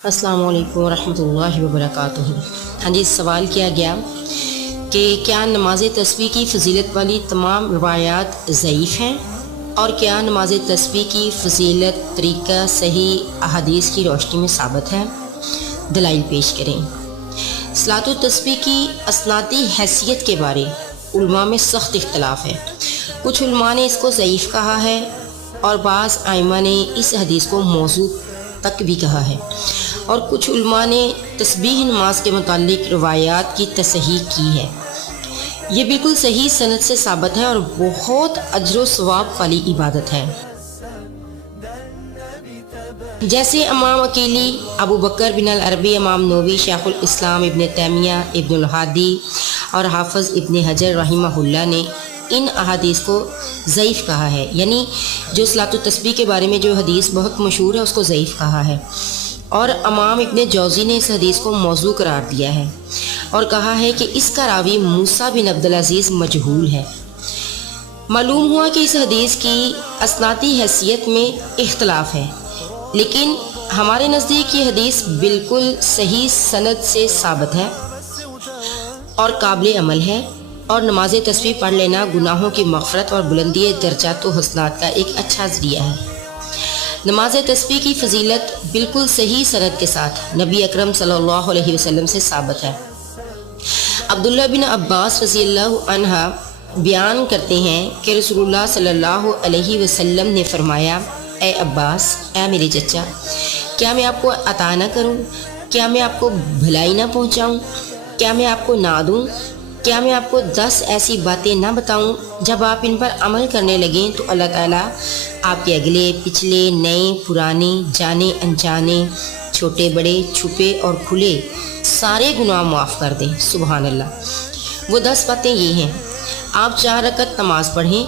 अस्सलामु अलैकुम रहमतुल्लाहि व बरकातुहू। हाँ जी, सवाल किया गया कि क्या नमाज तस्बीह की फ़जीलत वाली तमाम रवायात ज़ईफ़ हैं और क्या नमाज तस्बीह की फ़जीलत तरीक़ा सही अहादीस की रोशनी में साबित है। दलाइल पेश करें। सलातो तस्बीह की असनादी हैसियत के बारे उलमा में सख्त इख्तलाफ है। कुछ उलमा ने इसको ज़ईफ़ कहा है और बाज़ आइमा ने इस हदीस को मौजू तक भी कहा है, और कुछ उलमा ने तस्बीह नमाज के मुतालिक रवायात की तसहीह की है। ये बिल्कुल सही सनद से साबित है और बहुत अजर सवाब वाली इबादत है। जैसे इमाम अकीली, अबू बकर बिन अल अरबी, इमाम नववी, शेखुल इस्लाम इब्न तैमिया, इब्नुल हादी और हाफिज़ इब्न हजर रहिमहुल्लाह ने इन अहादीस को ज़ईफ़ कहा है। यानी जो सलातो तस्बीह के बारे में जो हदीस बहुत मशहूर है उसको ज़ईफ़ कहा है, और इमाम इब्न जौज़ी ने इस हदीस को मौजू करार दिया है और कहा है कि इसका रावी मूसा बिन अब्दुल अज़ीज़ मजहूल है। मालूम हुआ कि इस हदीस की असनादी हैसियत में इख्तलाफ है, लेकिन हमारे नज़दीक ये हदीस बिल्कुल सही सनद से साबित है और काबिल अमल है, और नमाज तस्बीह पढ़ लेना गुनाहों की मग़फ़रत और बुलंदी दर्जात व हसनात का एक अच्छा ज़रिया है। नमाज तस्बीह की फ़जीलत बिल्कुल सही सनद के साथ नबी अकरम सल्लल्लाहु अलैहि वसल्लम से साबित है। अब्दुल्लाह बिन अब्बास रज़ियल्लाहु अन्हा बयान करते हैं कि रसूलुल्लाह सल्लल्लाहु अलैहि वसल्लम ने फरमाया, ए अब्बास, ए मेरे चचा, क्या मैं आपको अता न करूँ? क्या मैं आपको भलाई ना पहुँचाऊँ? क्या मैं आपको ना दूँ? क्या मैं आपको 10 ऐसी बातें ना बताऊं, जब आप इन पर अमल करने लगें तो अल्लाह ताला आपके अगले पिछले नए पुराने जाने अनजाने छोटे बड़े छुपे और खुले सारे गुनाह माफ़ कर दें। सुबहान अल्लाह। वो 10 बातें ये हैं। आप 4 रकत नमाज पढ़ें,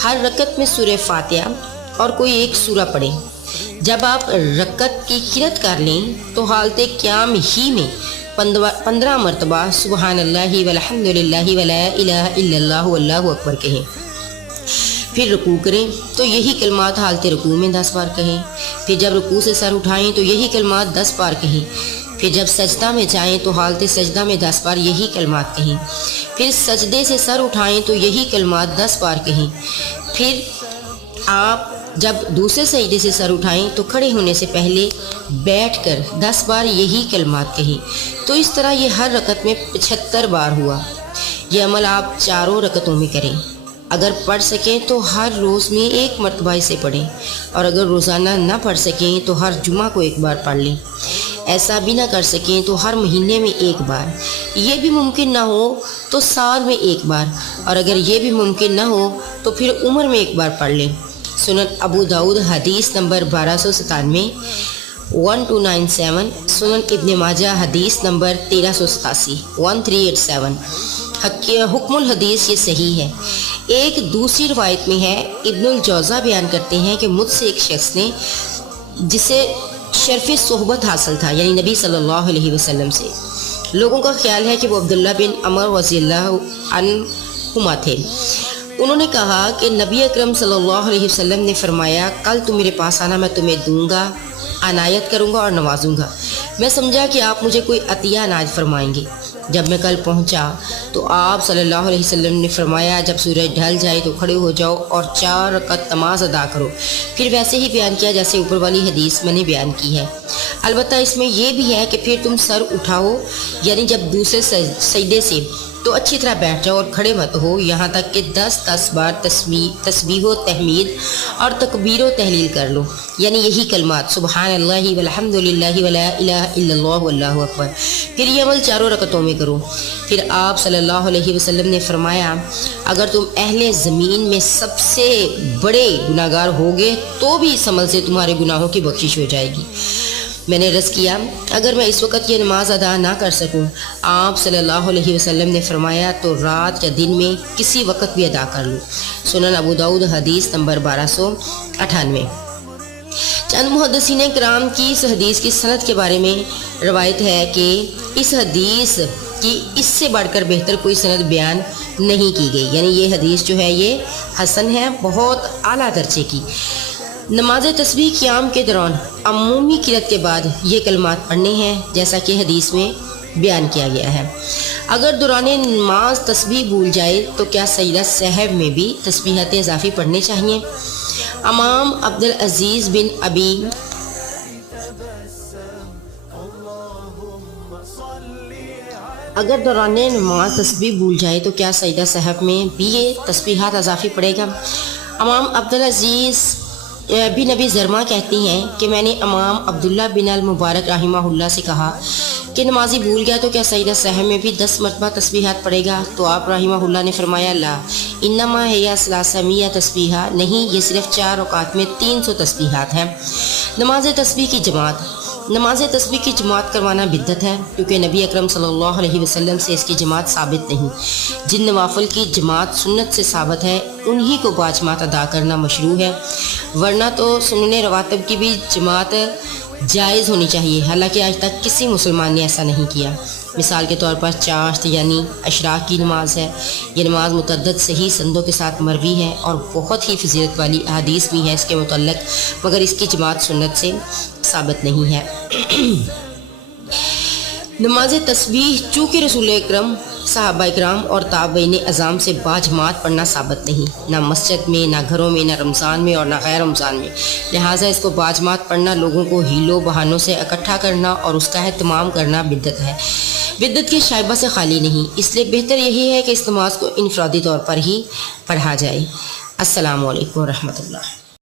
हर रकत में सूरह फातिहा और कोई एक सूरा पढ़ें। जब आप रकत की किरत कर लें तो हालते क़याम ही में 15 मरतबा सुबहानल्लाहि वल्हम्दुलिल्लाहि वला इलाहा इल्लल्लाहु वल्लाहु अकबर कहें। फिर रुकू करें तो यही कलमात हालते रुकू में 10 बार कहें। फिर जब रुकू से सर उठाएं तो यही कलमात 10 बार कहें। फिर जब सजदा में जाएं तो हालते सजदा में 10 बार यही कलमात कहें। फिर सजदे से सर उठाएं तो यही कलमात 10 बार कहें। फिर आप जब दूसरे सजदे से सर उठाएं तो खड़े होने से पहले बैठकर 10 बार यही कलमात कहें। तो इस तरह ये हर रकत में 75 बार हुआ। ये अमल आप 4 रकतों में करें। अगर पढ़ सकें तो हर रोज़ में 1 मरतबा इसे पढ़ें, और अगर रोज़ाना ना पढ़ सकें तो हर जुमा को 1 बार पढ़ लें। ऐसा भी ना कर सकें तो हर महीने में 1 बार। ये भी मुमकिन ना हो तो साल में 1 बार, और अगर ये भी मुमकिन ना हो तो फिर उम्र में 1 बार पढ़ लें। सुनन अबू दाऊद हदीस नंबर 1297, 1297। सुनन इब्न माजा हदीस नंबर 1387, 1387। हुक्मुल हदीस ये सही है। एक दूसरी रवायत में है, इब्नुल जौज़ा बयान करते हैं कि मुझसे एक शख्स ने, जिसे शर्फ़ सोहबत हासिल था यानी नबी सल्लल्लाहु अलैहि वसल्लम से, लोगों का ख्याल है कि वो अब्दुल्ला बिन अमर रज़ियल्लाहु अन्हुमा थे। उन्होंने कहा कि नबी अकरम सल्लल्लाहु अलैहि वसल्लम ने फरमाया, कल तुम मेरे पास आना, मैं तुम्हें दूंगा, अनायत करूंगा और नवाजूंगा। मैं समझा कि आप मुझे कोई अतिया अनायत फरमाएंगे। जब मैं कल पहुंचा तो आप सल्लल्लाहु अलैहि वसल्लम ने फरमाया, जब सूरज ढल जाए तो खड़े हो जाओ और 4 रकत नमाज अदा करो। फिर वैसे ही बयान किया जैसे ऊपर वाली हदीस मैंने बयान की है। अलबत्ता इसमें यह भी है कि फिर तुम सर उठाओ, यानी जब दूसरे सजदे से तो अच्छी तरह बैठ जाओ और खड़े मत हो, यहाँ तक कि 10 बार तस्बीह व तहमीद और तकबीर व तहलील कर लो, यानी यही कलमात सुबहानल्लाहि वल्हम्दुलिल्लाहि वला इलाहा इल्लल्लाहु वल्लाहु अकबर। फिर ये अमल 4 रकतों में करो। फिर आप सल्लल्लाहु अलैहि वसल्लम ने फरमाया, अगर तुम अहले ज़मीन में सबसे बड़े गुनाहगार होगे तो भी इस अमल से तुम्हारे गुनाहों की बख्शिश हो जाएगी। मैंने रज़ किया, अगर मैं इस वक्त ये नमाज अदा ना कर सकूं, आप सल्लल्लाहु अलैहि वसल्लम ने फरमाया, तो रात या दिन में किसी वक्त भी अदा कर लो। सुनन अबू दाऊद हदीस नंबर 1298। चंद मुहद्दिसीन कराम की इस हदीस की सनद के बारे में रवायत है कि इस हदीस की इससे बढ़कर बेहतर कोई सनद बयान नहीं की गई, यानी ये हदीस जो है ये हसन है, बहुत आला दर्जे की। نماز تسبیح قیام کے دوران عمومی قرات کے بعد یہ کلمات پڑھنے ہیں جیسا کہ حدیث میں بیان کیا گیا ہے۔ اگر دوران نماز تسبیح بھول جائے تو کیا سجدہ سہو میں بھی تسبیحات اضافی پڑھنے چاہیے؟ امام عبدالعزیز بن ابی اگر دوران نماز تسبیح بھول جائے تو کیا سجدہ سہو میں بھی یہ تسبیحات اضافی پڑھے گا؟ امام عبدالعزیز بن ابی زرما کہتی ہیں کہ میں نے امام عبداللہ بن المبارک رحمہ اللہ سے کہا کہ نمازی بھول گیا تو کیا سجدہ سہو میں بھی 10 مرتبہ تسبیحات پڑھے گا؟ تو آپ رحمہ اللہ نے فرمایا لا انما ہی ثلاثمئہ تسبیحہ، نہیں، یہ صرف 4 رکعات میں 300 تسبیحات ہیں۔ نماز تسبیح کی جماعت کی جماعت کروانا بدعت ہے، کیونکہ نبی اکرم صلی اللہ علیہ وسلم سے اس کی جماعت ثابت نہیں۔ جن نوافل کی جماعت سنت سے ثابت ہے انہی کو باجماعت ادا کرنا مشروع ہے، ورنہ تو سنن رواتب کی بھی جماعت جائز ہونی چاہیے، حالانکہ آج تک کسی مسلمان نے ایسا نہیں کیا۔ مثال کے طور پر چاشت یعنی اشراق کی نماز ہے، یہ نماز متعدد صحیح سندوں کے ساتھ مروی ہے اور بہت ہی فضیلت والی احادیث بھی ہیں اس کے متعلق، مگر اس کی جماعت سنت سے ثابت نہیں ہے۔ نماز تسبیح چونکہ رسول اکرم، صحابہ اکرام اور تابعین اعظام سے باجماعت پڑھنا ثابت نہیں، نہ مسجد میں، نہ گھروں میں، نہ رمضان میں اور نہ غیر رمضان میں، لہٰذا اس کو باجماعت پڑھنا لوگوں کو ہیلوں بہانوں سے اکٹھا کرنا اور اس کا اہتمام کرنا بدعت ہے، بدعت کی شائبہ سے خالی نہیں، اس لیے بہتر یہی ہے کہ اس نماز کو انفرادی طور پر ہی پڑھا جائے۔ السلام علیکم ورحمۃ اللہ۔